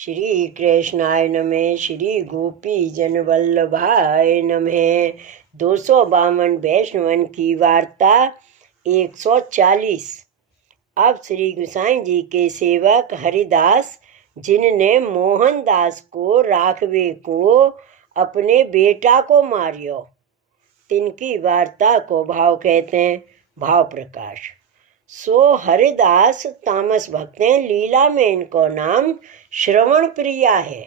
श्री कृष्णाय नमः। श्री गोपी जन वल्लभाय नमः। 252 वैष्णवन की वार्ता 140। अब श्री गोसाई जी के सेवक हरिदास, जिनने मोहनदास को राखवे को अपने बेटा को मारियो, तिनकी वार्ता को भाव कहते हैं। भाव प्रकाश। सो हरिदास तामस भक्त हैं। लीला में इनको नाम श्रवण प्रिया है।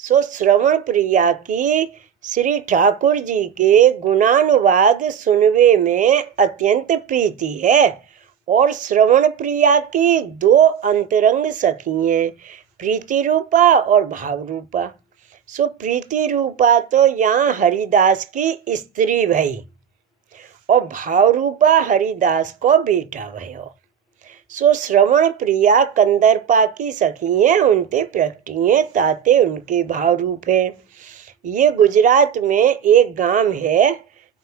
सो श्रवण प्रिया की श्री ठाकुर जी के गुणानुवाद सुनवे में अत्यंत प्रीति है। और श्रवण प्रिया की 2 अंतरंग सखी हैं, प्रीति रूपा और भाव रूपा। सो प्रीति रूपा तो यहाँ हरिदास की स्त्री भई और भाव रूपा हरिदास को बेटा भयो। सो श्रवण प्रिया कंदर्पा की सखी हैं, उनते प्रगटी हैं, ताते उनके भाव रूप हैं। ये गुजरात में एक गांव है,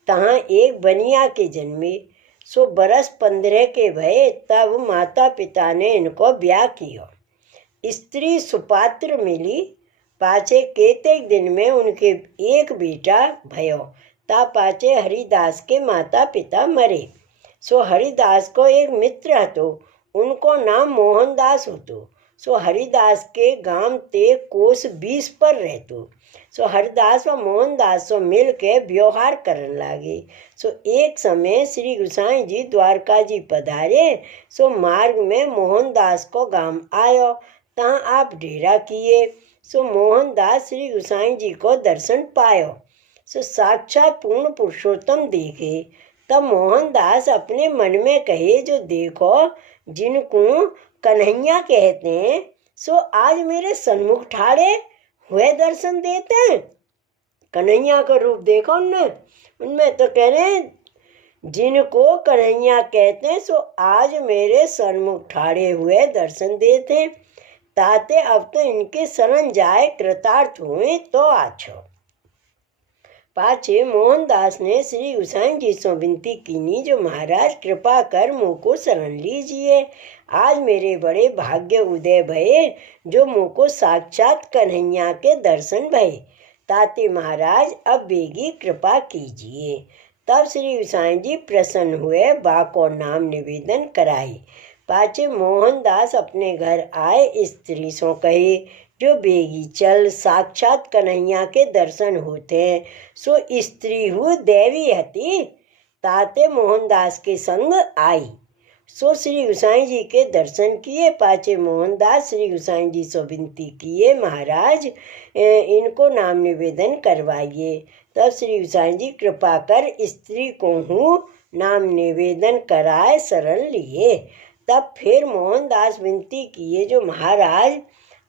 तहाँ एक बनिया के जन्मे। सो बरस 15 के भये, तब माता पिता ने इनको ब्याह किया। स्त्री सुपात्र मिली। पाचे केतेक दिन में उनके एक बेटा भयो। ता पाचे हरिदास के माता पिता मरे। सो हरिदास को एक मित्र हतो, उनको नाम मोहनदास होतो। सो हरिदास के गांव ते कोस 20 पर रहतो। सो हरिदास व मोहनदास सो मिल के व्यवहार करन लागे। सो एक समय श्री गोसाई जी द्वारका जी पधारे। सो मार्ग में मोहनदास को गांव आयो, तहाँ आप डेरा किए। सो मोहनदास श्री गोसाई जी को दर्शन पायो। सो साक्षात पूर्ण पुरुषोत्तम देखे। तब मोहनदास अपने मन में कहे, जो देखो जिनको कन्हैया कहते हैं, सो आज मेरे सन्मुख ठाड़े हुए दर्शन देते हैं। कन्हैया का रूप देखो उनमें तो कह रहे हैं, जिनको कन्हैया कहते हैं, सो आज मेरे सन्मुख ठाड़े हुए दर्शन देते हैं। ताते अब तो इनके शरण जाए, कृतार्थ हुए तो आछो। पाछे मोहनदास ने श्री गोसाई जी से विनती कीनी, जो महाराज कृपा कर मुझको शरण लीजिए। आज मेरे बड़े भाग्य उदय भये, जो मुझको साक्षात कन्हैया के दर्शन भये। ताते महाराज अब बेगी कृपा कीजिए। तब श्री गोसाई जी प्रसन्न हुए, बाको नाम निवेदन कराई। पाचे मोहनदास अपने घर आए, स्त्री सो कहे, जो बेगी चल, साक्षात कन्हैया के दर्शन होते हैं। सो स्त्री हु देवी हती। ताते मोहनदास के संग आई। सो श्री गोसाई जी के दर्शन किए। पाचे मोहनदास श्री गोसाई जी से विनती किए, महाराज इनको नाम निवेदन करवाइए। तब श्री गोसाई जी कृपा कर स्त्री को हूँ नाम निवेदन कराए शरण लिए। तब फिर मोहनदास विनती किए, जो महाराज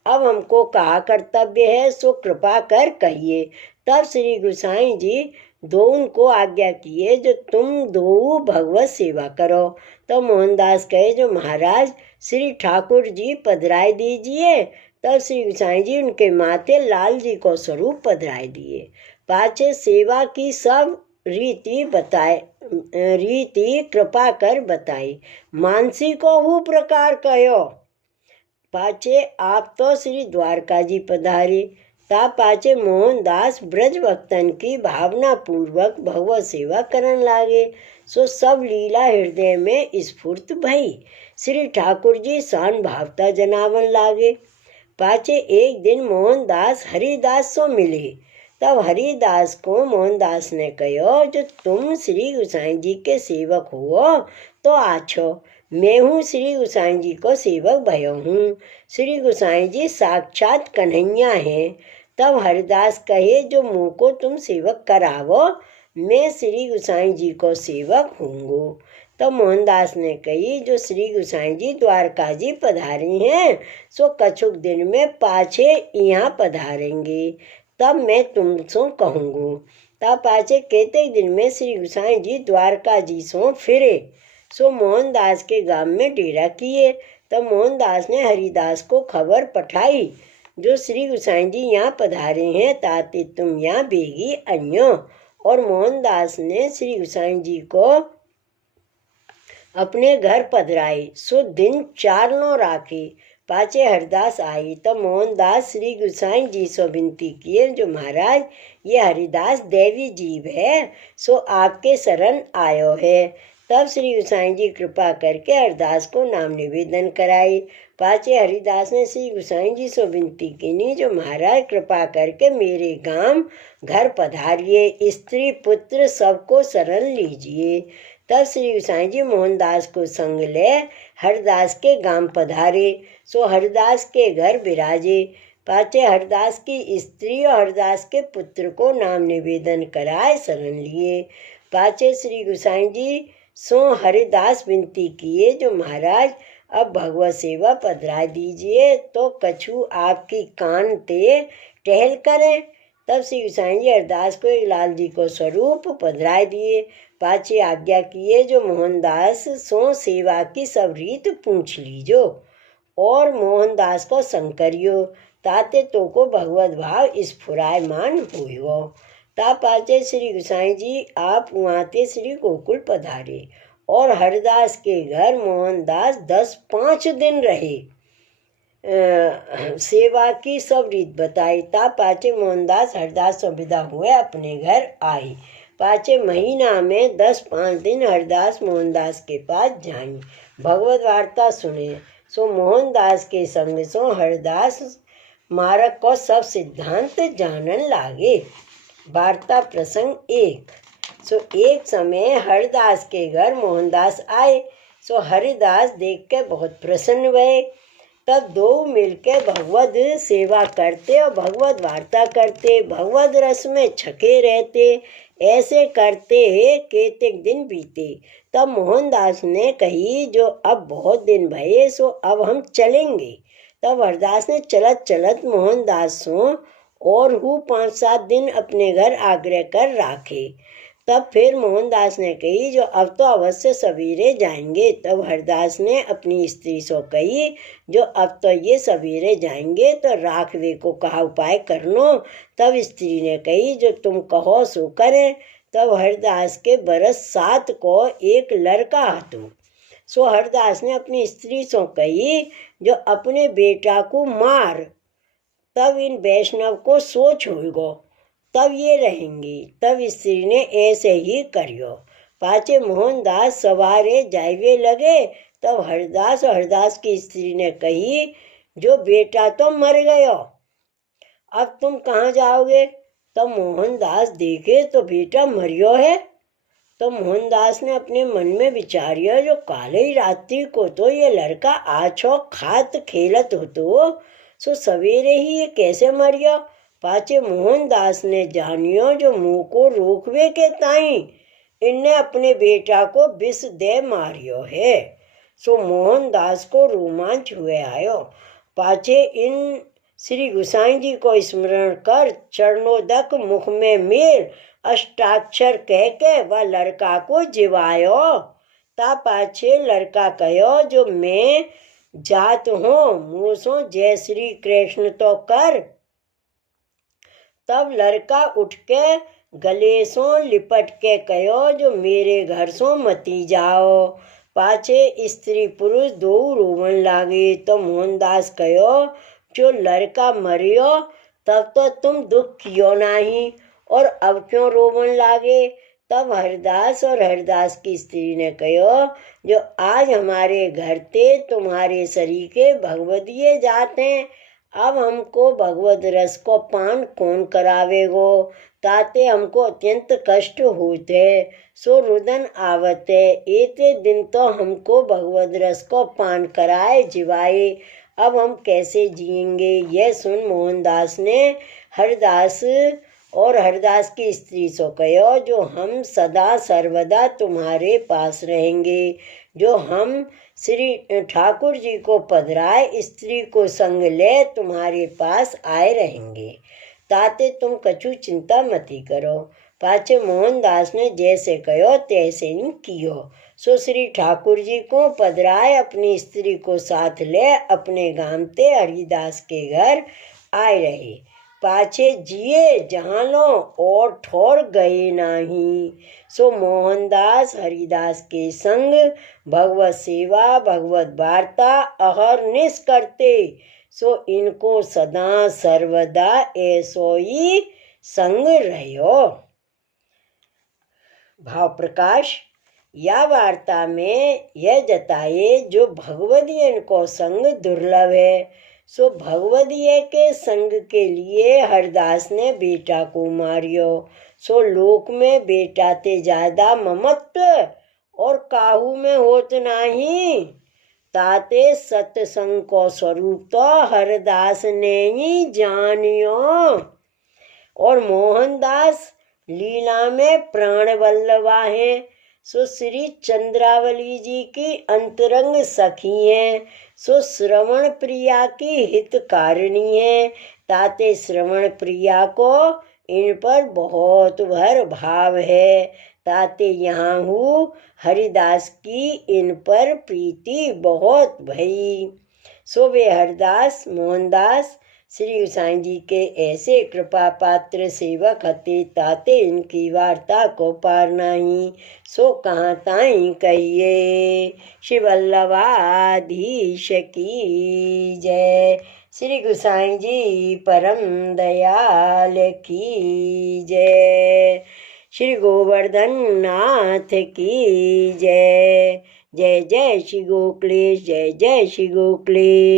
अब हमको कहा कर्तव्य है, सो कृपा कर कहिए। तब श्री गोसाई जी दोनों को आज्ञा किए, जो तुम दो भगवत सेवा करो। तो मोहनदास कहे, जो महाराज श्री ठाकुर जी पधराई दीजिए। तब श्री गोसाई जी उनके माथे लाल जी को स्वरूप पधराई दिए। पाछे सेवा की सब रीति कृपा कर बताई। मानसी को हु प्रकार कहो। पाचे आप तो श्री द्वारका जी पधारे। ता पाचे मोहनदास ब्रज भक्तन की भावना पूर्वक भगवत सेवा करन लागे। सो सब लीला हृदय में स्फूर्त भई। श्री ठाकुर जी शान भावता जनावन लागे। पाचे एक दिन मोहनदास हरिदास से मिले। तब हरिदास को मोहनदास ने कहो, जो तुम श्री गोसाई जी के सेवक हो तो आछो। मैं हूँ श्री गोसाई जी को सेवक भयो हूँ। श्री गोसाई जी साक्षात कन्हैया हैं। तब हरिदास कहे, जो मुँह को तुम सेवक करावो, मैं श्री गोसाई जी को सेवक हूँगो। तब मोहनदास ने कही, जो श्री गोसाई जी द्वारका जी पधारी हैं, सो कछुक दिन में पाछे यहाँ पधारेंगे। तब मैं तुमसे कहूँगो। तब पाछे केते दिन में श्री गोसाई जी द्वारका जी सो फिरे। सो मोहनदास के गांव में डेरा किए। तब मोहनदास ने हरिदास को खबर पठाई, जो श्री गोसाई जी यहाँ पधारे हैं, ताते तुम यहाँ बेगी अन्यो। और मोहनदास ने श्री गोसाई जी को अपने घर पधराए। सो दिन 4 नो राखे। पाचे हरिदास आई तब मोहनदास श्री गुसाई जी सो विनती किए, जो महाराज ये हरिदास देवी जीव है, सो आपके शरण आयो है। तब श्री गुसाई जी कृपा करके हरिदास को नाम निवेदन कराई। पाचे हरिदास ने श्री गुसाई जी से विनती की, जो महाराज कृपा करके मेरे गांव घर पधारिए, स्त्री पुत्र सबको शरण लीजिए। तब श्री गुसाई जी मोहनदास को संग ले हरिदास के गांव पधारे, सो हरिदास के घर विराजे। पाचे हरिदास की स्त्री और हरिदास के पुत्र को नाम निवेदन कराए शरण लिए। पाचे श्री गुसाई जी सो हरिदास विनती किए, जो महाराज अब भगवत सेवा पधरा दीजिए, तो कछु आपकी कान ते टहल करें। तब श्री गुसाई जी हरिदास को एक लाल जी को स्वरूप पधराए दिए। पाचे आज्ञा किए, जो मोहनदास सो सेवा की सब रीत पूछ लीजो, और मोहनदास को संकरियो, ताते तो को भगवत भाव स्फुरायमान हुई। ता पाचे श्री गुसाई जी आप वहाँ श्री गोकुल पधारे, और हरिदास के घर मोहनदास 10-5 दिन रहे। सेवा की सब रीत बताई। ता पाचे मोहनदास हरिदास से विदा हुए अपने घर आए। पाचे महीना में 10-5 दिन हरिदास मोहनदास के पास जाई, भगवत वार्ता सुने। सो मोहनदास के संग सो हरिदास मार्ग को सब सिद्धांत जानन लागे। वार्ता प्रसंग 1। सो एक समय हरिदास के घर मोहनदास आए, सो हरिदास देख के बहुत प्रसन्न हुए। तब दो मिलके भगवत सेवा करते और भगवत वार्ता करते, भगवत रस में छके रहते। ऐसे करते केतेक दिन बीते। तब मोहनदास ने कही, जो अब बहुत दिन भये, सो अब हम चलेंगे। तब हरिदास ने चलत चलत मोहनदास सो और 5-7 दिन अपने घर आग्रह कर राखे। तब फिर मोहनदास ने कही, जो अब तो अवश्य सवेरे जाएंगे। तब हरिदास ने अपनी स्त्री से कही, जो अब तो ये सवेरे जाएंगे, तो राखवे को कहा उपाय करनो। तब स्त्री ने कही, जो तुम कहो सो करें। तब हरिदास के बरस 7 को एक लड़का हतो। सो हरिदास ने अपनी स्त्री से कही, जो अपने बेटा को मार, तब इन वैष्णव को सोच होगो, तब ये रहेंगे। तब स्त्री ने ऐसे ही करियो। पाचे मोहनदास सवारे जाइवे लगे। तब हरिदास और हरिदास की स्त्री ने कही, जो बेटा तो मर गयो, अब तुम कहाँ जाओगे। तब मोहनदास देखे तो बेटा मरियो है। तो मोहनदास ने अपने मन में विचारिया, जो काले ही रात्रि को तो ये लड़का आछो खात खेलत होतो, सो सवेरे ही ये कैसे मरियो। पाचे मोहनदास ने जानियो, जो मुँह को रोकवे के ताई इनने अपने बेटा को विष दे मारियो है। सो मोहनदास को रोमांच हुए आयो। पाचे इन श्री गुसाई जी को स्मरण कर चरणोदक मुख में मेल अष्टाक्षर कह के वह लड़का को जिवायो। ता पाछे लड़का कहो, जो मैं जात हूँ, मुँह सो जय श्री कृष्ण तो कर। तब लड़का उठ के गले सो लिपट के कहो, जो मेरे घर सो मती जाओ। पाछे स्त्री पुरुष दो रोवन लागे। तो मोहनदास कहो, जो लड़का मरियो, तब तो तुम दुख कियो नहीं, और अब क्यों रोवन लागे। तब हरिदास और हरिदास की स्त्री ने कहो, जो आज हमारे घर ते तुम्हारे सरीके भगवदीय जाते हैं, अब हमको भगवत रस को पान कौन करावेगो। ताते हमको अत्यंत कष्ट होते, सो रुदन आवते। एते दिन तो हमको भगवत रस को पान कराए जिवाए, अब हम कैसे जिएंगे। यह सुन मोहनदास ने हरिदास और हरिदास की स्त्री से कहो, जो हम सदा सर्वदा तुम्हारे पास रहेंगे। जो हम श्री ठाकुर जी को पधराए स्त्री को संग ले तुम्हारे पास आए रहेंगे, ताते तुम कछु चिंता मती करो। पाछे मोहनदास ने जैसे कहो तैसे नहीं कियो। सो श्री ठाकुर जी को पधराए अपनी स्त्री को साथ ले अपने गांव ते हरिदास के घर आए रहे। पाछे जिए जहानो और ठोर गए नाही। सो मोहनदास हरिदास के संग भगवत सेवा भगवत वार्ता अहरनिश करते। सो इनको सदा सर्वदा ऐसो ही संग रहो। भाव प्रकाश या वार्ता में यह जताए जो भगवदीय को संग दुर्लभ है। सो भगवदीय के संग के लिए हरदास ने बेटा को मारियो। सो लोक में बेटा ते ज्यादा ममत्व और काहू में होत नाही। ताते सत्संग को स्वरूप तो हरदास ने ही जानियो। और मोहनदास लीला में प्राण वल्लभा है। सो श्री चंद्रावली जी की अंतरंग सखी है। सो श्रवण प्रिया की हितकारिणी है। ताते श्रवण प्रिया को इन पर बहुत भर भाव है। ताते यहाँ हूँ हरिदास की इन पर प्रीति बहुत भई। सो वे हरदास मोहनदास श्री गोसाई जी के ऐसे कृपा पात्र सेवक हते। ताते इनकी वार्ता को पार नहीं। सो कहाँ ताई कहिए। श्री वल्लभाधीश की जय। श्री गोसाई जी परम दयाल की जय। श्री गोवर्धन नाथ की जय। जय जय श्री गोकुलेश। जय जय श्री गोकुलेश।